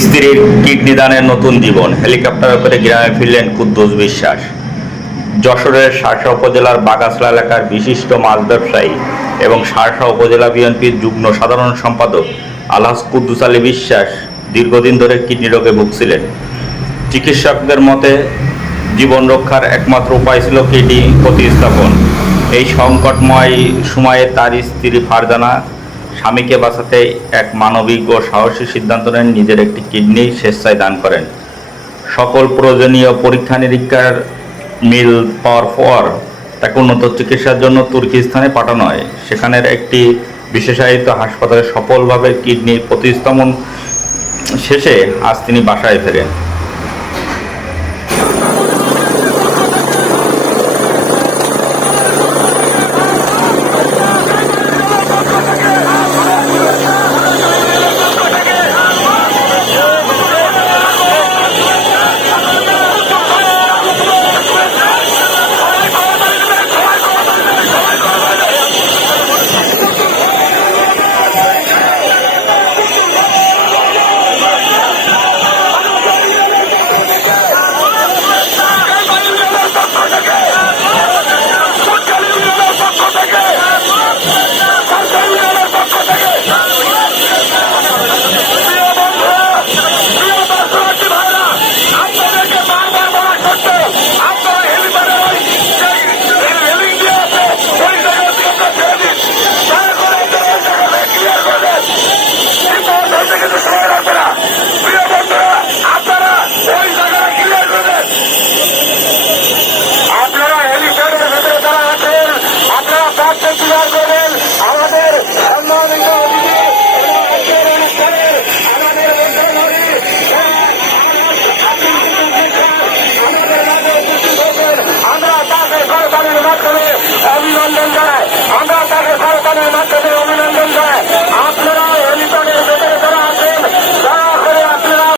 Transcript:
স্ত্রীর কিডনি দানের নতুন জীবন, হেলিকপ্টারে করে গ্রামে ফিরলেন কুদ্দুস বিশ্বাস। যশোরের শার্শা উপজেলার বাগাছড়া এলাকার বিশিষ্ট মাছ ব্যবসায়ী এবং শার্শা উপজেলা বিএনপির যুগ্ম সাধারণ সম্পাদক আলহাজ কুদ্দুস আলী বিশ্বাস দীর্ঘদিন ধরে কিডনি রোগে ভুগছিলেন। চিকিৎসকদের মতে জীবন রক্ষার একমাত্র উপায় ছিল কিডনি প্রতিস্থাপন। এই সংকটময় সময়ে তার স্ত্রী ফারজানা স্বামীকে বাঁচাতে এক মানবিক ও সাহসী সিদ্ধান্ত নেন, নিজের একটি কিডনি স্বেচ্ছায় দান করেন। সকল প্রয়োজনীয় পরীক্ষা নিরীক্ষার মিল পাওয়ার পর তাকে উন্নত চিকিৎসার জন্য তুর্কিস্তানে পাঠানো হয়। সেখানের একটি বিশেষায়িত হাসপাতালে সফলভাবে কিডনি প্রতিস্থাপন শেষে আজ তিনি বাসায় ফেরেন। অভিনন্দন জানাই আমরা তাকে